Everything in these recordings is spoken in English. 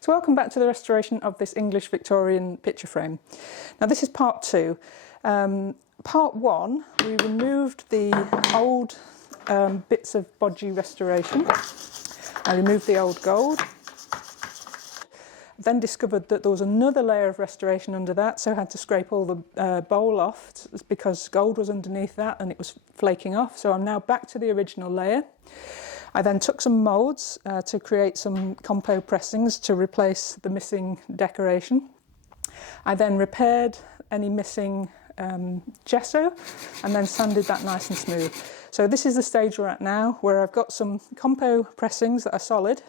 So welcome back to the restoration of this English Victorian picture frame. Now this is part two. Part one, we removed the old bits of bodgy restoration. I removed the old gold. Then discovered that there was another layer of restoration under that, so I had to scrape all the bole off because gold was underneath that and it was flaking off. So I'm now back to the original layer. I then took some moulds to create some Compo pressings to replace the missing decoration. I then repaired any missing gesso and then sanded that nice and smooth. So this is the stage we're at now, where I've got some Compo pressings that are solid.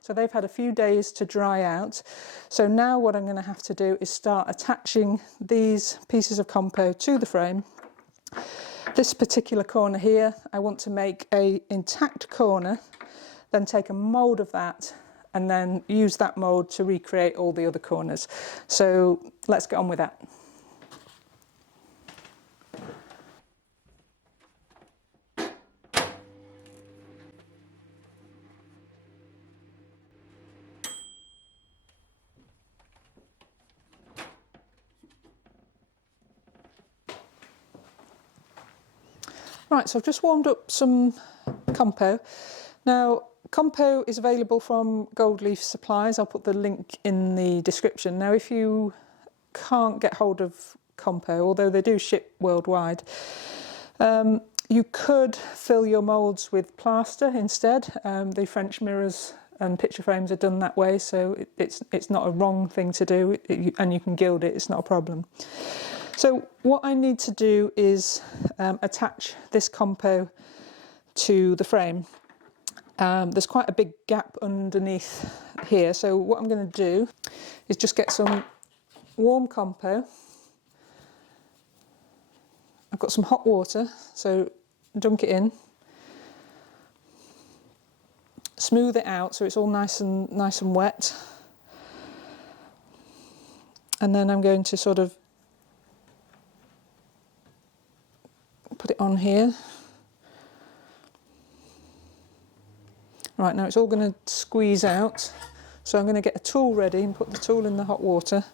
So they've had a few days to dry out. So now what I'm going to have to do is start attaching these pieces of Compo to the frame. This particular corner here, I want to make an intact corner, then take a mould of that and then use that mould to recreate all the other corners. So let's get on with that. Right, so I've just warmed up some Compo. Now, Compo is available from Gold Leaf Supplies. I'll put the link in the description. Now, if you can't get hold of Compo, although they do ship worldwide, you could fill your moulds with plaster instead. The French mirrors and picture frames are done that way, so it's not a wrong thing to do, and you can gild it, it's not a problem. So what I need to do is attach this Compo to the frame. There's quite a big gap underneath here, so what I'm going to do is just get some warm Compo. I've got some hot water, so dunk it in. Smooth it out so it's all nice and wet. And then I'm going to sort of put it on here. Right, now it's all going to squeeze out, so I'm going to get a tool ready and put the tool in the hot water.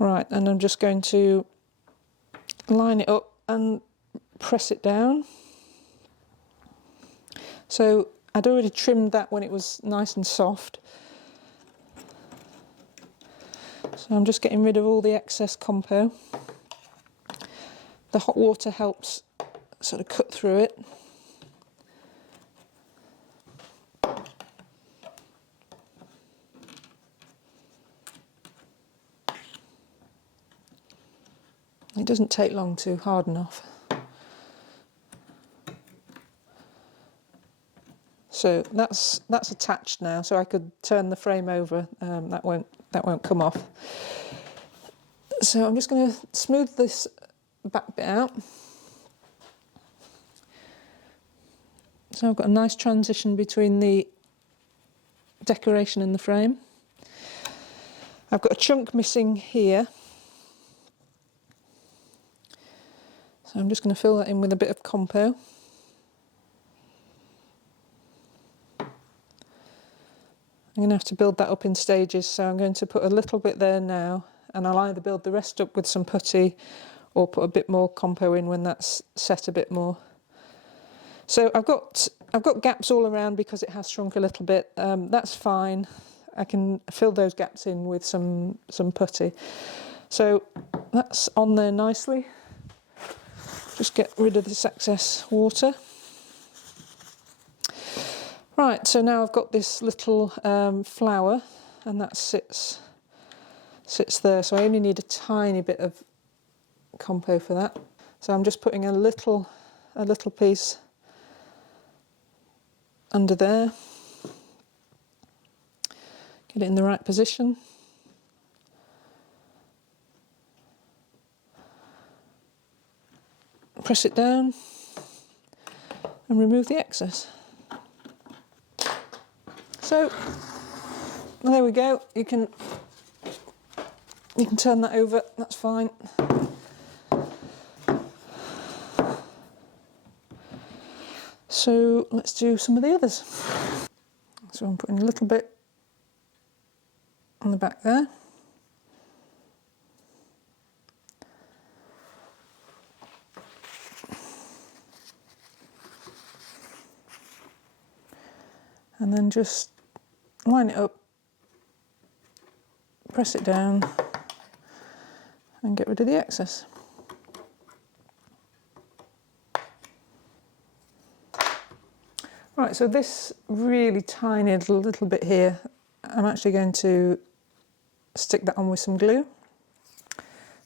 Right, and I'm just going to line it up and press it down. So I'd already trimmed that when it was nice and soft. So I'm just getting rid of all the excess Compo. The hot water helps sort of cut through it. It doesn't take long to harden off. So that's attached now, so I could turn the frame over. That won't come off. So I'm just going to smooth this back bit out. So I've got a nice transition between the decoration and the frame. I've got a chunk missing here. So I'm just going to fill that in with a bit of Compo. I'm going to have to build that up in stages, so I'm going to put a little bit there now, and I'll either build the rest up with some putty or put a bit more Compo in when that's set a bit more. So I've got gaps all around because it has shrunk a little bit. That's fine. I can fill those gaps in with some putty. So that's on there nicely. Just get rid of this excess water. Right, so now I've got this little flower, and that sits there. So I only need a tiny bit of Compo for that. So I'm just putting a little piece under there. Get it in the right position. Press it down and remove the excess. So there we go. You can turn that over, that's fine. So let's do some of the others. So I'm putting a little bit on the back there. And then just line it up, press it down and get rid of the excess. Right, so this really tiny little bit here, I'm actually going to stick that on with some glue.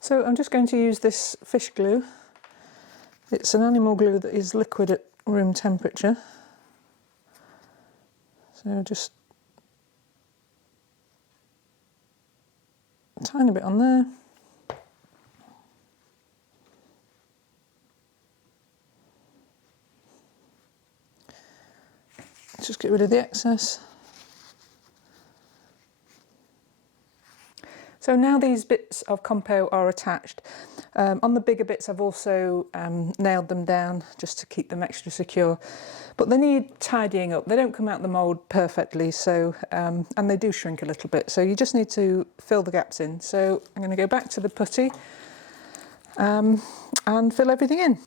So I'm just going to use this fish glue. It's an animal glue that is liquid at room temperature. So just a tiny bit on there. Just get rid of the excess. So now these bits of Compo are attached. On the bigger bits I've also nailed them down just to keep them extra secure. But they need tidying up. They don't come out the mould perfectly, so and they do shrink a little bit. So you just need to fill the gaps in. So I'm going to go back to the putty and fill everything in.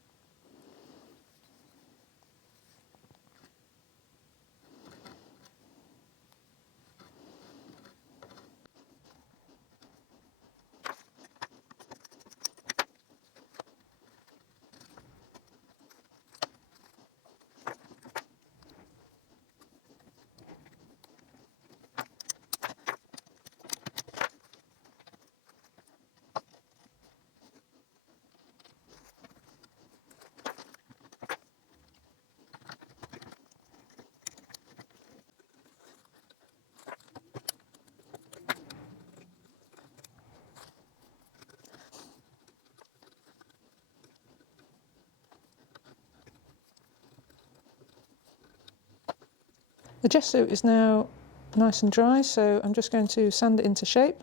The gesso is now nice and dry, so I'm just going to sand it into shape.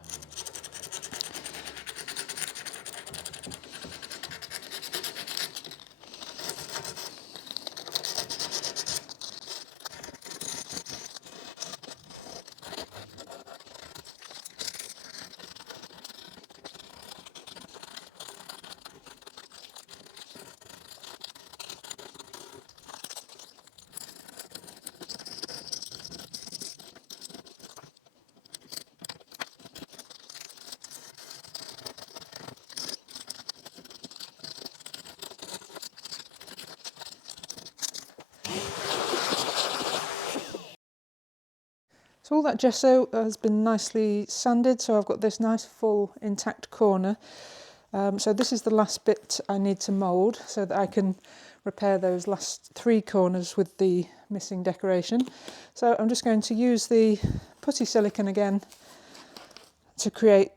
So all that gesso has been nicely sanded, so I've got this nice full intact corner. So this is the last bit I need to mould so that I can repair those last 3 corners with the missing decoration. So I'm just going to use the putty silicone again to create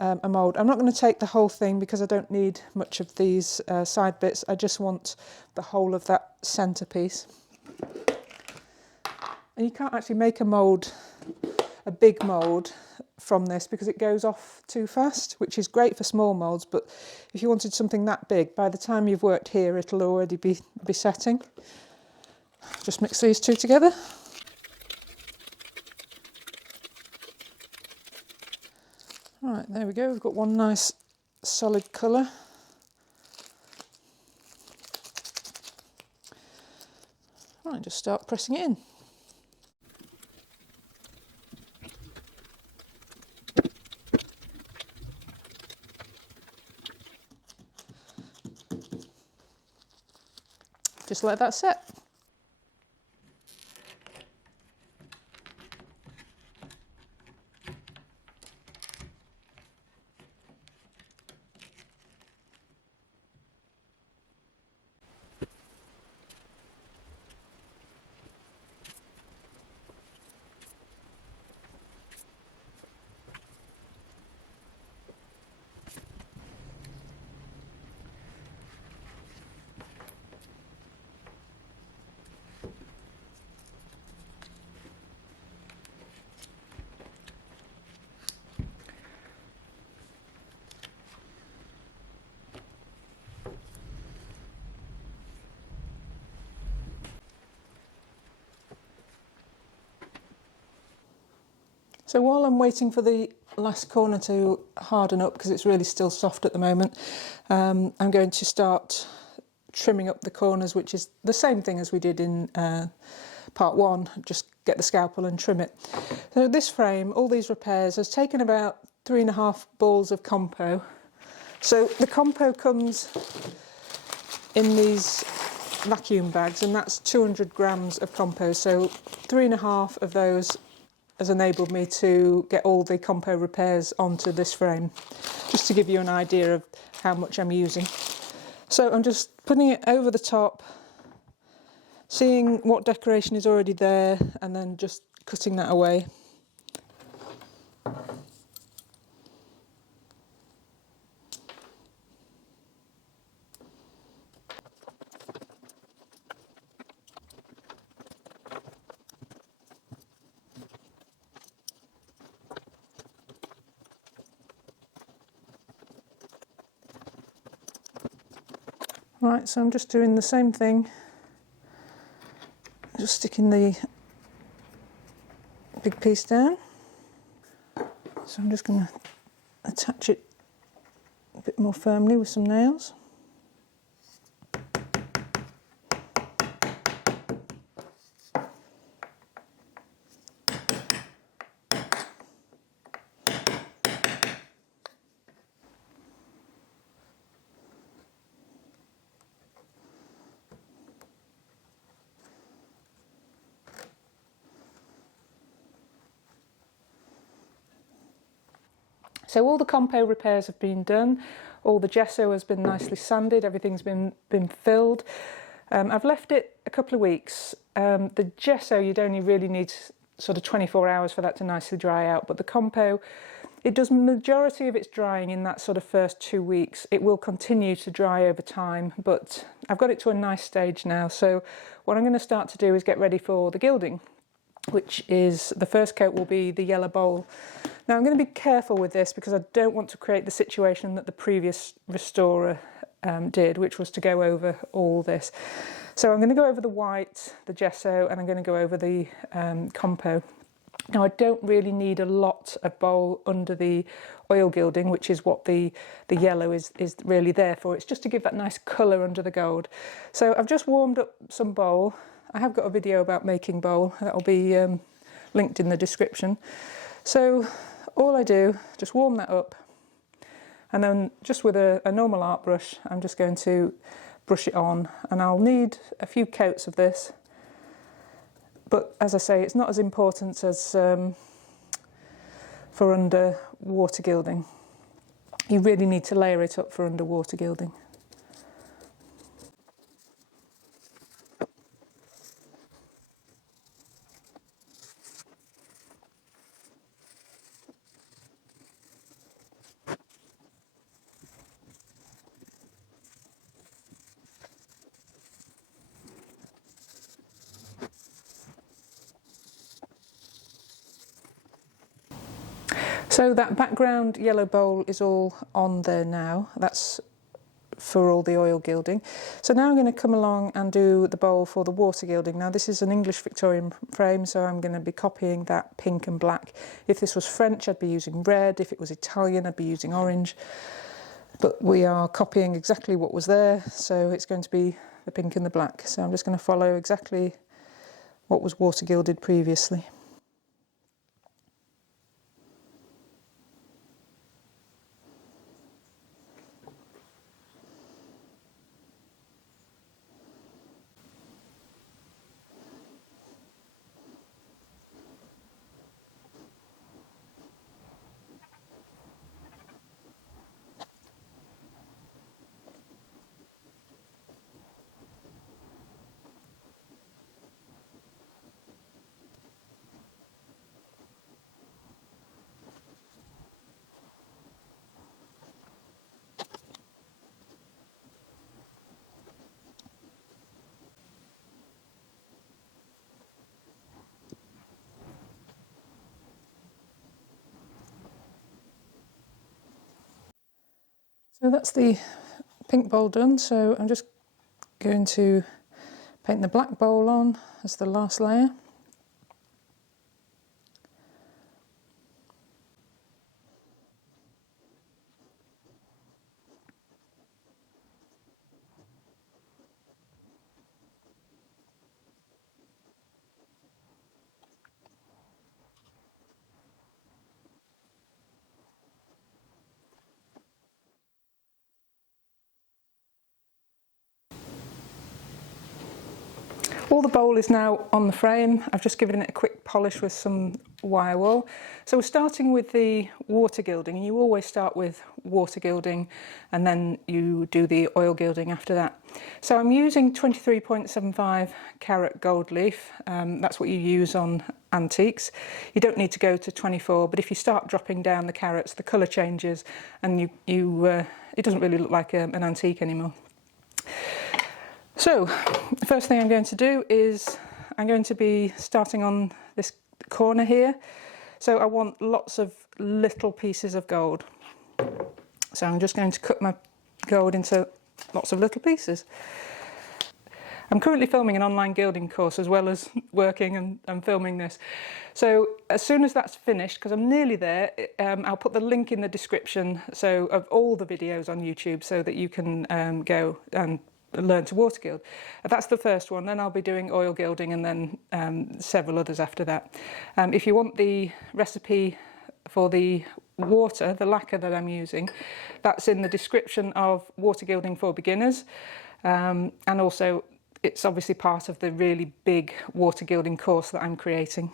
a mould. I'm not going to take the whole thing because I don't need much of these side bits. I just want the whole of that centrepiece. And you can't actually make a big mould from this because it goes off too fast, which is great for small moulds, but if you wanted something that big, by the time you've worked here it'll already be setting. Just mix these two together. Right, there we go, we've got one nice solid colour. Right, just start pressing it in. Just let that set. So while I'm waiting for the last corner to harden up, because it's really still soft at the moment, I'm going to start trimming up the corners, which is the same thing as we did in part one, just get the scalpel and trim it. So this frame, all these repairs, has taken about 3.5 balls of Compo. So the Compo comes in these vacuum bags, and that's 200 grams of Compo. So 3.5 of those has enabled me to get all the Compo repairs onto this frame, just to give you an idea of how much I'm using. So I'm just putting it over the top, seeing what decoration is already there, and then just cutting that away. Right, so I'm just doing the same thing, just sticking the big piece down. So I'm just going to attach it a bit more firmly with some nails. So all the Compo repairs have been done, all the gesso has been nicely sanded, everything's been filled. I've left it a couple of weeks. The gesso, you'd only really need sort of 24 hours for that to nicely dry out, but the Compo, it does majority of its drying in that sort of first 2 weeks. It will continue to dry over time, but I've got it to a nice stage now. So what I'm going to start to do is get ready for the gilding, which is, the first coat will be the yellow bole. Now I'm going to be careful with this because I don't want to create the situation that the previous restorer did, which was to go over all this. So I'm going to go over the white, the gesso, and I'm going to go over the Compo. Now I don't really need a lot of bole under the oil gilding, which is what the yellow is really there for. It's just to give that nice colour under the gold. So I've just warmed up some bole. I have got a video about making bole, that'll be linked in the description. So all I do, just warm that up, and then just with a normal art brush, I'm just going to brush it on, and I'll need a few coats of this. But as I say, it's not as important as for under water gilding. You really need to layer it up for underwater gilding. So that background yellow bole is all on there now. That's for all the oil gilding. So now I'm going to come along and do the bole for the water gilding. Now this is an English Victorian frame, so I'm going to be copying that pink and black. If this was French, I'd be using red. If it was Italian, I'd be using orange. But we are copying exactly what was there, so it's going to be the pink and the black. So I'm just going to follow exactly what was water gilded previously. So that's the pink bole done, so I'm just going to paint the black bole on as the last layer. All the bole is now on the frame. I've just given it a quick polish with some wire wool. So we're starting with the water gilding, and you always start with water gilding and then you do the oil gilding after that. So I'm using 23.75 carat gold leaf. That's what you use on antiques. You don't need to go to 24, but if you start dropping down the carats, the colour changes and it doesn't really look like an antique anymore. So the first thing I'm going to do is I'm going to be starting on this corner here. So I want lots of little pieces of gold. So I'm just going to cut my gold into lots of little pieces. I'm currently filming an online gilding course as well as working and filming this. So as soon as that's finished, because I'm nearly there, I'll put the link in the description of all the videos on YouTube so that you can go and learn to water gild. That's the first one. Then I'll be doing oil gilding and then several others after that. If you want the recipe for the water, the lacquer that I'm using, that's in the description of Water Gilding for Beginners, and also it's obviously part of the really big water gilding course that I'm creating.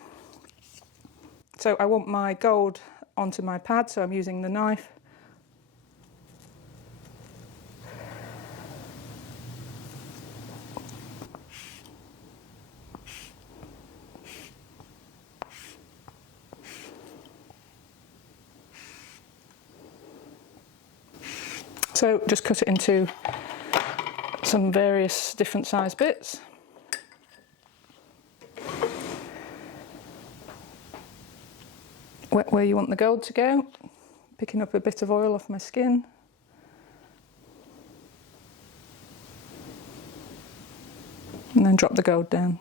So I want my gold onto my pad, so I'm using the knife. So just cut it into some various different size bits. Where you want the gold to go, picking up a bit of oil off my skin. And then drop the gold down.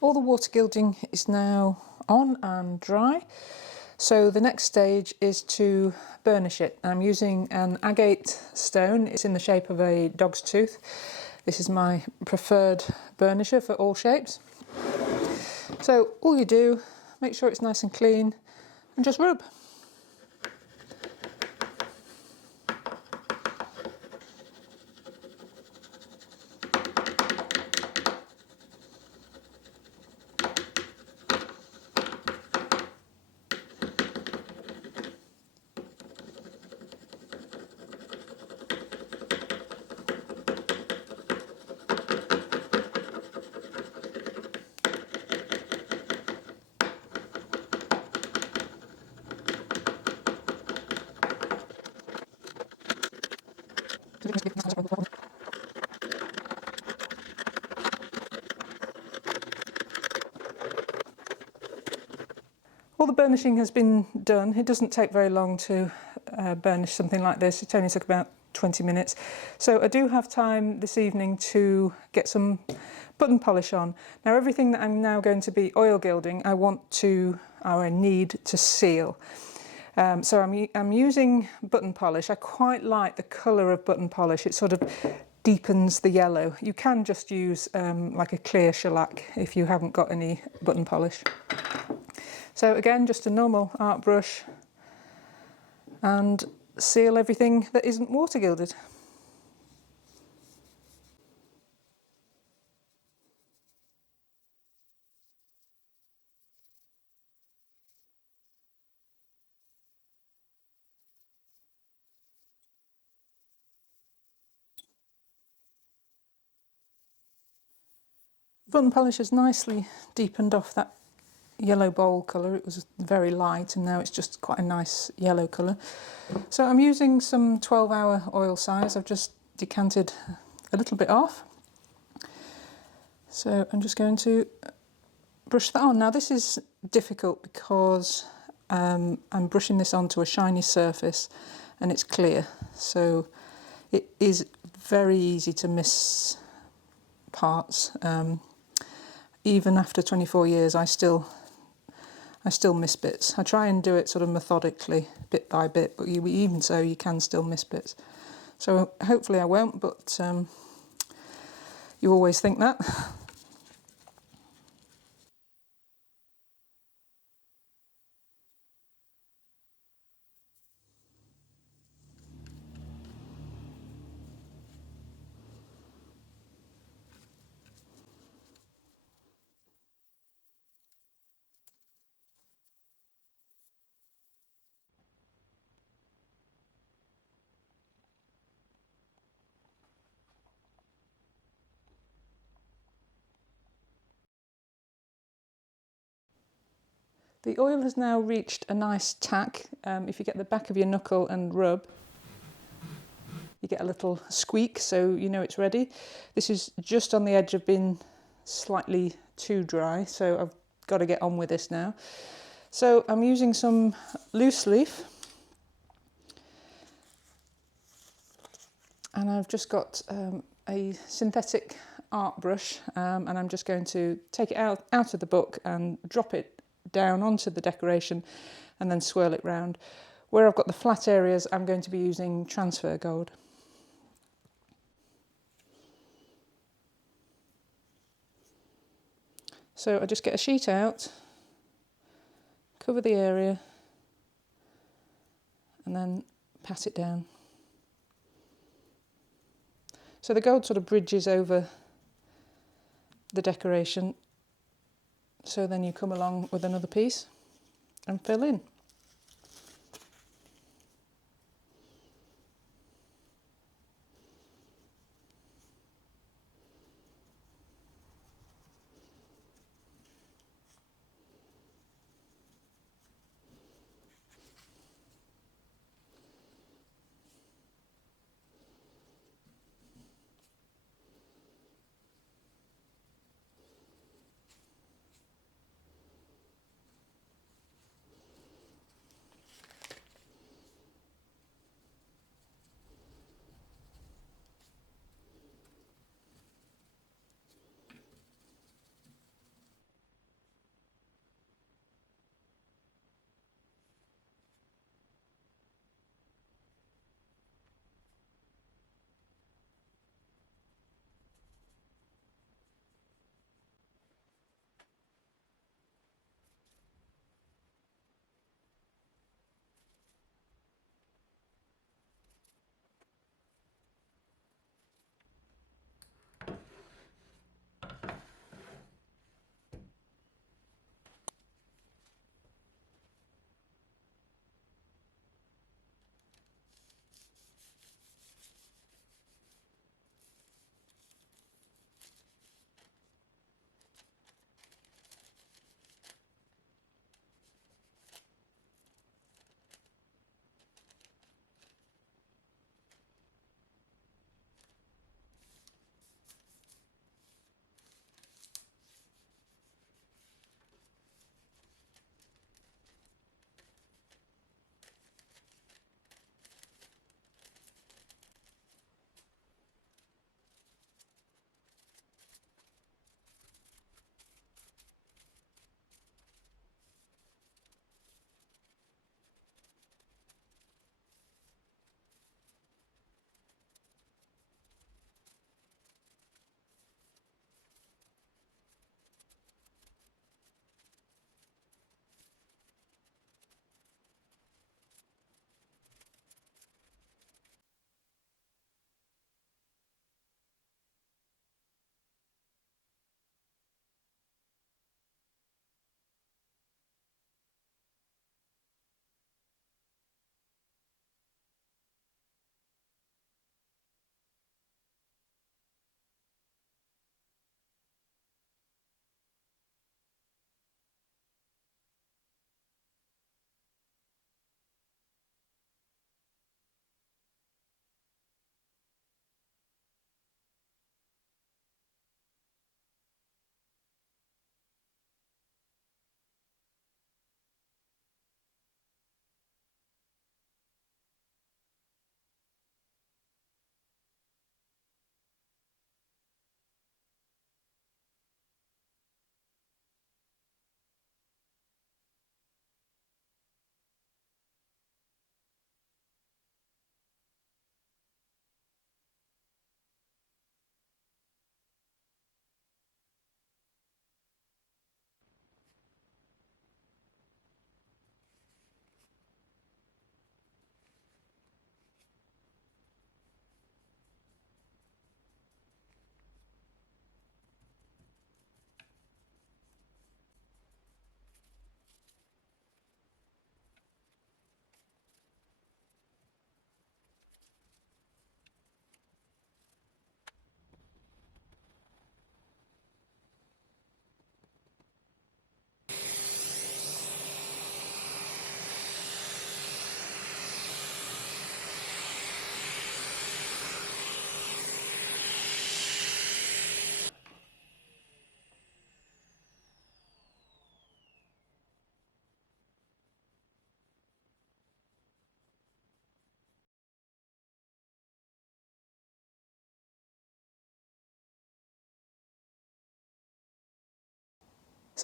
All the water gilding is now on and dry. So the next stage is to burnish it. I'm using an agate stone. It's in the shape of a dog's tooth. This is my preferred burnisher for all shapes. So all you do, make sure it's nice and clean and just rub. All the burnishing has been done. It doesn't take very long to burnish something like this. It only took about 20 minutes. So I do have time this evening to get some button polish on. Now everything that I'm now going to be oil gilding, I need to seal. So I'm using button polish. I quite like the colour of button polish. It sort of deepens the yellow. You can just use like a clear shellac if you haven't got any button polish. So again, just a normal art brush and seal everything that isn't water gilded. Button polish has nicely deepened off that yellow bole colour. It was very light and now it's just quite a nice yellow colour. So I'm using some 12-hour oil size. I've just decanted a little bit off. So I'm just going to brush that on. Now this is difficult because I'm brushing this onto a shiny surface and it's clear. So it is very easy to miss parts. Even after 24 years, I still miss bits. I try and do it sort of methodically, bit by bit, but even so, you can still miss bits. So hopefully I won't, but you always think that. The oil has now reached a nice tack. If you get the back of your knuckle and rub, you get a little squeak, so you know it's ready. This is just on the edge of being slightly too dry, so I've got to get on with this now. So I'm using some loose leaf, and I've just got a synthetic art brush, and I'm just going to take it out of the book and drop it down onto the decoration and then swirl it round. Where I've got the flat areas, I'm going to be using transfer gold. So I just get a sheet out, cover the area, and then pat it down. So the gold sort of bridges over the decoration, so then you come along with another piece and fill in.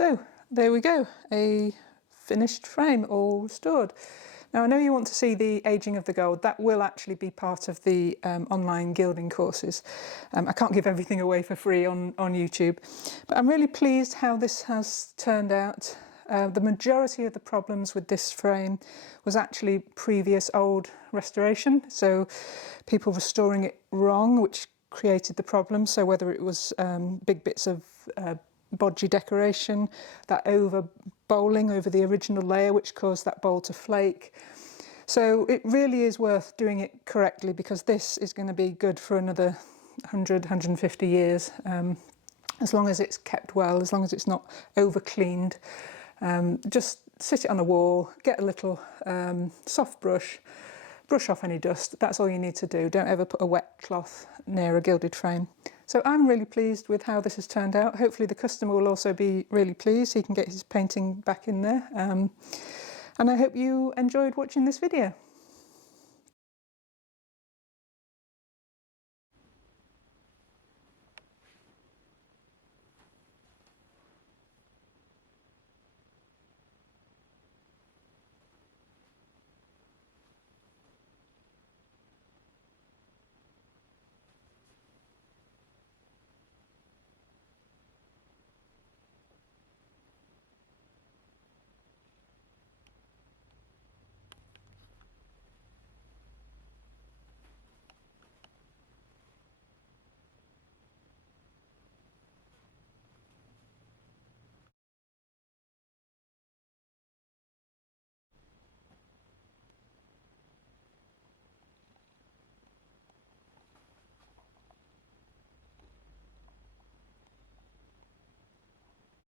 So there we go, a finished frame, all restored. Now I know you want to see the ageing of the gold. That will actually be part of the online gilding courses. I can't give everything away for free on YouTube, but I'm really pleased how this has turned out. The majority of the problems with this frame was actually previous old restoration, so people restoring it wrong, which created the problem. So whether it was big bits of bodgy decoration, that over bowling over the original layer which caused that bowl to flake. So it really is worth doing it correctly, because this is going to be good for another 100, 150 years, as long as it's kept well, as long as it's not over cleaned. Just sit it on a wall, get a little soft brush off any dust. That's all you need to do. Don't ever put a wet cloth near a gilded frame. So I'm really pleased with how this has turned out. Hopefully the customer will also be really pleased. He can get his painting back in there. And I hope you enjoyed watching this video.